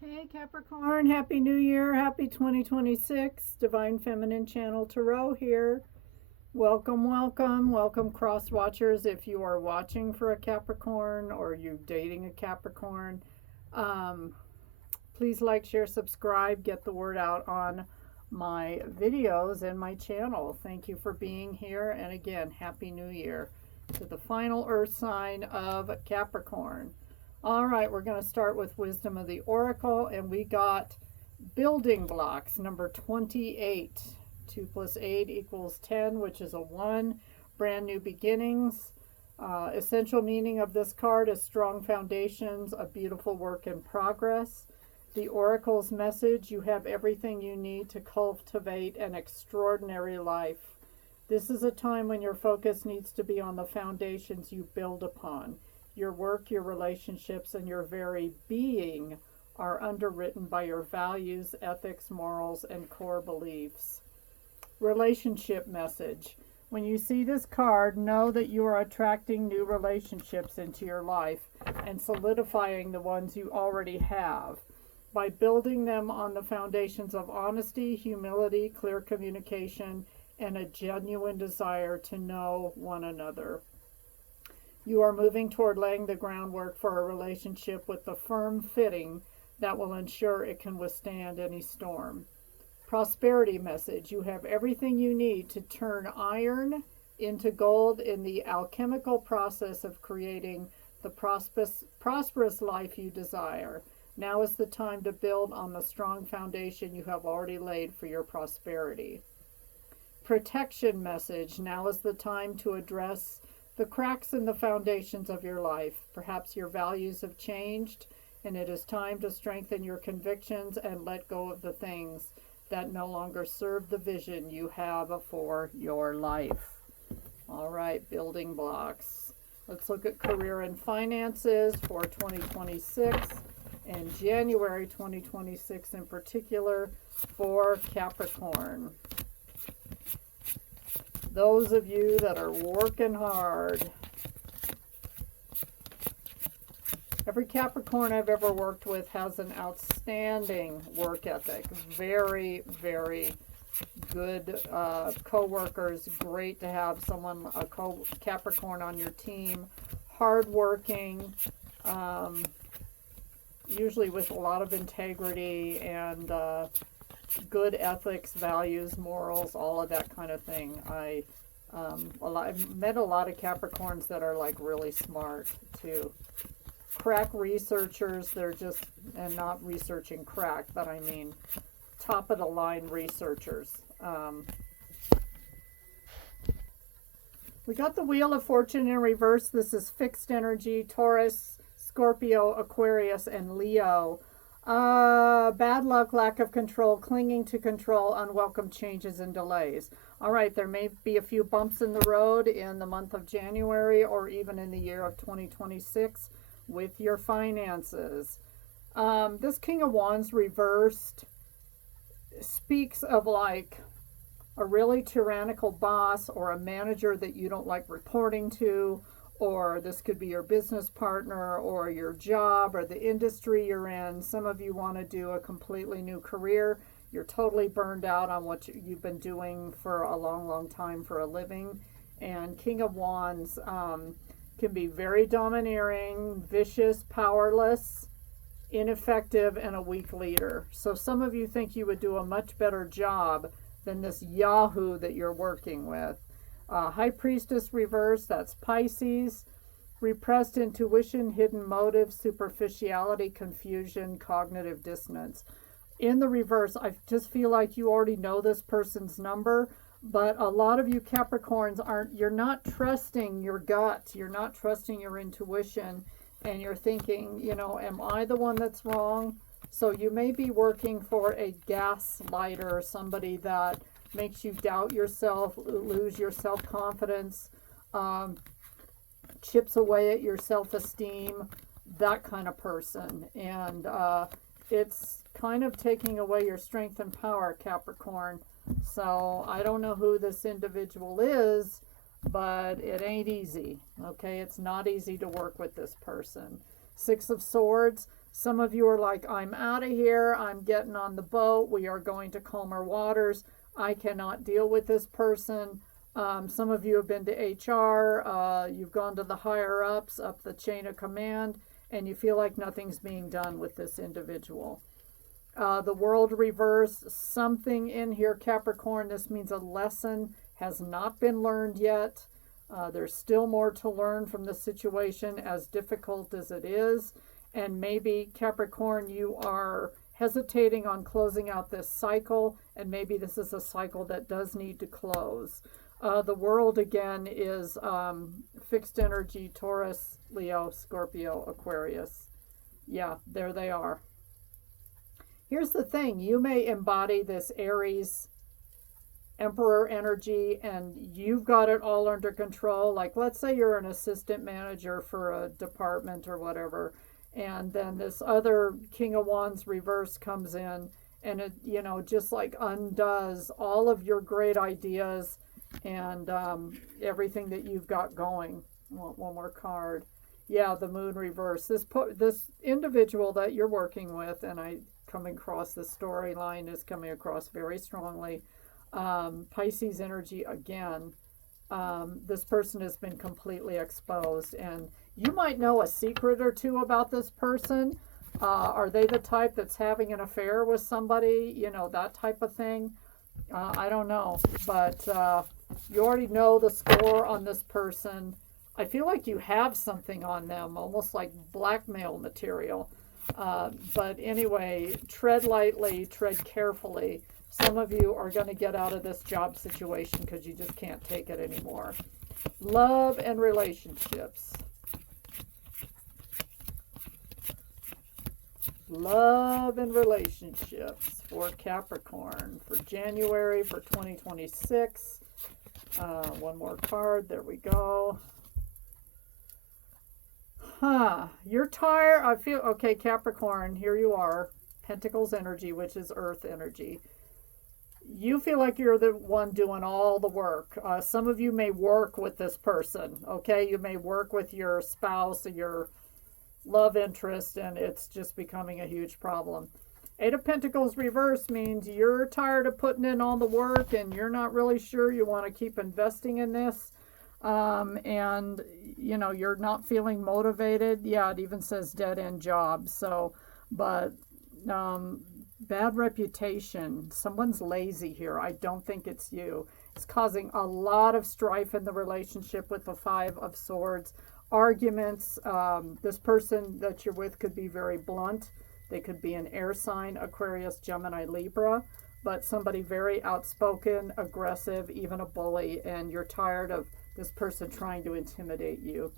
Hey Capricorn, Happy New Year, Happy 2026, Divine Feminine Channel Tarot here. Welcome, welcome, welcome cross watchers. If you are watching for a Capricorn or you're dating a Capricorn, please like, share, subscribe, get the word out on my videos and my channel. Thank you for being here, and again, Happy New Year to the final earth sign of Capricorn. All right, we're going to start with Wisdom of the Oracle, and we got building blocks, number 28. 2 plus 8 equals 10, which is a 1. Brand new beginnings. Essential meaning of this card is strong foundations, a beautiful work in progress. The Oracle's message: you have everything you need to cultivate an extraordinary life. This is a time when your focus needs to be on the foundations you build upon. Your work, your relationships, and your very being are underwritten by your values, ethics, morals, and core beliefs. Relationship message: when you see this card, know that you are attracting new relationships into your life and solidifying the ones you already have by building them on the foundations of honesty, humility, clear communication, and a genuine desire to know one another. You are moving toward laying the groundwork for a relationship with the firm footing that will ensure it can withstand any storm. Prosperity message: you have everything you need to turn iron into gold in the alchemical process of creating the prosperous life you desire. Now is the time to build on the strong foundation you have already laid for your prosperity. Protection message: now is the time to address the cracks in the foundations of your life. Perhaps your values have changed, and it is time to strengthen your convictions and let go of the things that no longer serve the vision you have for your life. All right, building blocks. Let's look at career and finances for 2026 and January 2026 in particular for Capricorn. Those of you that are working hard. Every Capricorn I've ever worked with has an outstanding work ethic. Very, very good co-workers. Great to have someone, a Capricorn on your team. Hardworking, usually with a lot of integrity and good ethics, values, morals, all of that kind of thing. I've met a lot of Capricorns that are like really smart too. Crack researchers, they're just, and not researching crack, but I mean top of the line researchers. We got the Wheel of Fortune in reverse. This is fixed energy: Taurus, Scorpio, Aquarius, and Leo. Bad luck, lack of control, clinging to control, unwelcome changes and delays. All right, there may be a few bumps in the road in the month of January or even in the year of 2026 with your finances. This King of Wands reversed speaks of like a really tyrannical boss or a manager that you don't like reporting to, or this could be your business partner or your job or the industry you're in. Some of you want to do a completely new career. You're totally burned out on what you've been doing for a long, long time for a living. And King of Wands can be very domineering, vicious, powerless, ineffective, and a weak leader. So some of you think you would do a much better job than this Yahoo that you're working with. High Priestess reverse, that's Pisces. Repressed intuition, hidden motives, superficiality, confusion, cognitive dissonance. In the reverse, I just feel like you already know this person's number, but a lot of you Capricorns you're not trusting your gut, you're not trusting your intuition, and you're thinking, am I the one that's wrong? So you may be working for a gaslighter, somebody that makes you doubt yourself, lose your self-confidence, chips away at your self-esteem, that kind of person. And it's kind of taking away your strength and power, Capricorn. So I don't know who this individual is, but it ain't easy. Okay, it's not easy to work with this person. Six of Swords. Some of you are like, I'm out of here. I'm getting on the boat. We are going to calmer waters. I cannot deal with this person. Some of you have been to HR. You've gone to the higher ups, up the chain of command, and you feel like nothing's being done with this individual. The world reverse, something in here, Capricorn. This means a lesson has not been learned yet. There's still more to learn from the situation, as difficult as it is. And maybe, Capricorn, you are hesitating on closing out this cycle, and maybe this is a cycle that does need to close. The world, again, is fixed energy, Taurus, Leo, Scorpio, Aquarius. Yeah, there they are. Here's the thing. You may embody this Aries Emperor energy, and you've got it all under control. Like, let's say you're an assistant manager for a department or whatever, and then this other King of Wands reverse comes in, and it, you know, just like undoes all of your great ideas and everything that you've got going. One more card. Yeah, the Moon reverse. This individual that you're working with, and I coming across, the storyline is coming across very strongly. Pisces energy again. This person has been completely exposed, and you might know a secret or two about this person. Are they the type that's having an affair with somebody? You know, that type of thing. I don't know, but you already know the score on this person. I feel like you have something on them, almost like blackmail material. But anyway, tread lightly, tread carefully. Some of you are going to get out of this job situation because you just can't take it anymore. Love and relationships. Love and relationships for Capricorn for January, for 2026. One more card. There we go. You're tired. I feel, okay, Capricorn, here you are. Pentacles energy, which is earth energy. You feel like you're the one doing all the work. Some of you may work with this person, okay? You may work with your spouse or your love interest, and it's just becoming a huge problem. Eight of Pentacles reverse means you're tired of putting in all the work, and you're not really sure you want to keep investing in this. And you know, you're not feeling motivated. Yeah, it even says dead end job. So, but bad reputation. Someone's lazy here. I don't think it's you. It's causing a lot of strife in the relationship with the Five of Swords. Arguments. This person that you're with could be very blunt. They could be an air sign, Aquarius, Gemini, Libra, but somebody very outspoken, aggressive, even a bully, and you're tired of this person trying to intimidate you.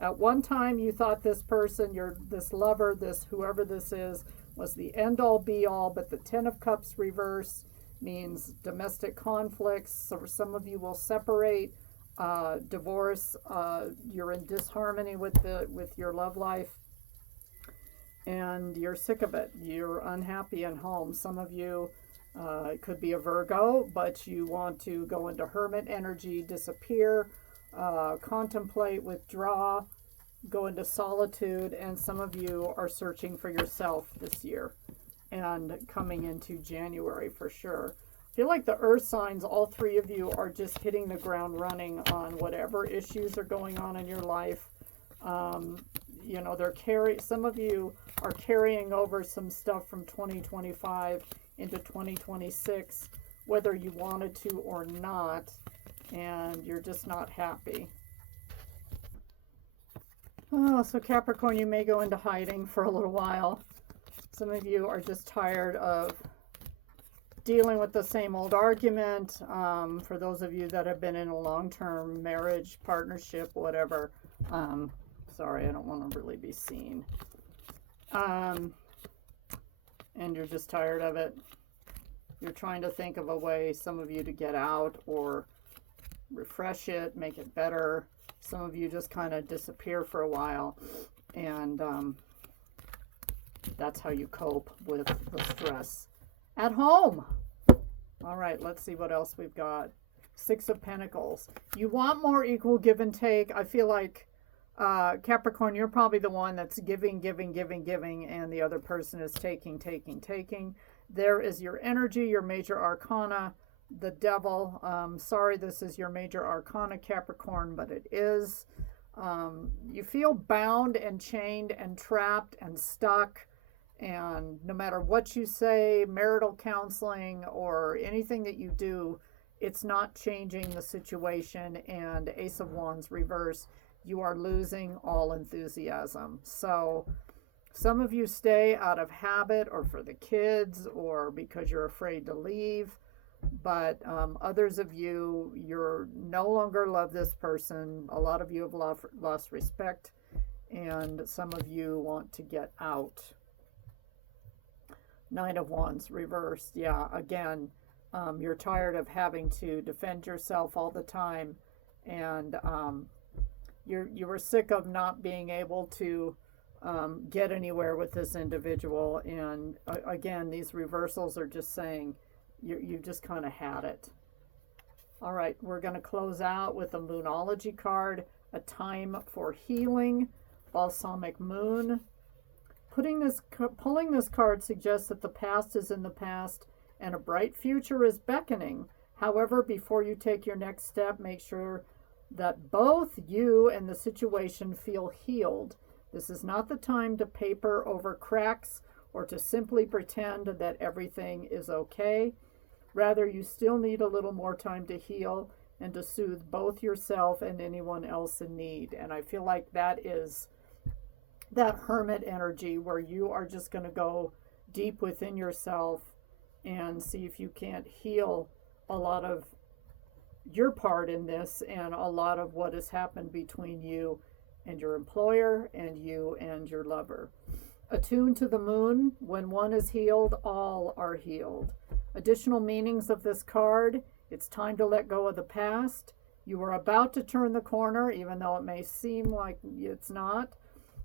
At one time, you thought this person, this lover, this whoever this is, was the end-all, be-all, but the Ten of Cups reverse means domestic conflicts. So some of you will separate, divorce. You're in disharmony with your love life, and you're sick of it. You're unhappy at home. Some of you, it could be a Virgo, but you want to go into hermit energy, disappear, contemplate, withdraw, go into solitude, and some of you are searching for yourself this year and coming into January for sure. I feel like the earth signs, all three of you are just hitting the ground running on whatever issues are going on in your life. You know, some of you are carrying over some stuff from 2025 into 2026, whether you wanted to or not, and you're just not happy. Oh, so Capricorn, you may go into hiding for a little while. Some of you are just tired of dealing with the same old argument. For those of you that have been in a long-term marriage, partnership, whatever. Sorry, I don't want to really be seen. And you're just tired of it. You're trying to think of a way, some of you, to get out or refresh it, make it better. Some of you just kind of disappear for a while, and that's how you cope with the stress at home. All right, let's see what else we've got. Six of Pentacles. You want more equal give and take. I feel like Capricorn, you're probably the one that's giving, giving, giving, giving, and the other person is taking, taking, taking. There is your energy, your major arcana, the devil. Sorry, this is your major arcana, Capricorn, but it is. You feel bound and chained and trapped and stuck, and no matter what you say, marital counseling or anything that you do, it's not changing the situation. And Ace of Wands reverse, you are losing all enthusiasm. So some of you stay out of habit or for the kids or because you're afraid to leave. But others of you, you're no longer love this person. A lot of you have lost respect, and some of you want to get out. Nine of Wands reversed. Yeah, again, you're tired of having to defend yourself all the time, and you were sick of not being able to get anywhere with this individual. And again, these reversals are just saying you just kind of had it. All right, we're going to close out with a Moonology card, a time for healing, balsamic moon. Pulling this card suggests that the past is in the past and a bright future is beckoning. However, before you take your next step, make sure that both you and the situation feel healed. This is not the time to paper over cracks or to simply pretend that everything is okay. Rather, you still need a little more time to heal and to soothe both yourself and anyone else in need. And I feel like that is that hermit energy where you are just going to go deep within yourself and see if you can't heal a lot of your part in this and a lot of what has happened between you and your employer and you and your lover. Attuned to the moon, when one is healed, all are healed. Additional meanings of this card: it's time to let go of the past. You are about to turn the corner, even though it may seem like it's not.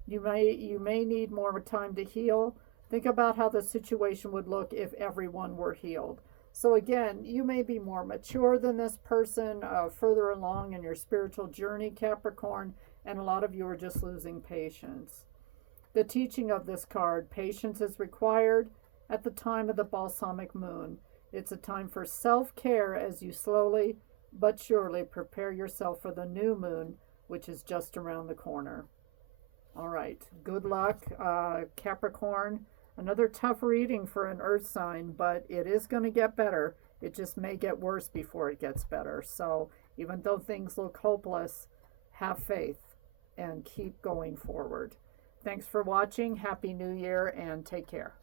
You may need more time to heal. Think about how the situation would look if everyone were healed. So again, you may be more mature than this person, further along in your spiritual journey, Capricorn, and a lot of you are just losing patience. The teaching of this card: patience is required at the time of the balsamic moon. It's a time for self-care as you slowly but surely prepare yourself for the new moon, which is just around the corner. All right, good luck, Capricorn. Another tough reading for an earth sign, but it is going to get better. It just may get worse before it gets better. So even though things look hopeless, have faith and keep going forward. Thanks for watching. Happy New Year and take care.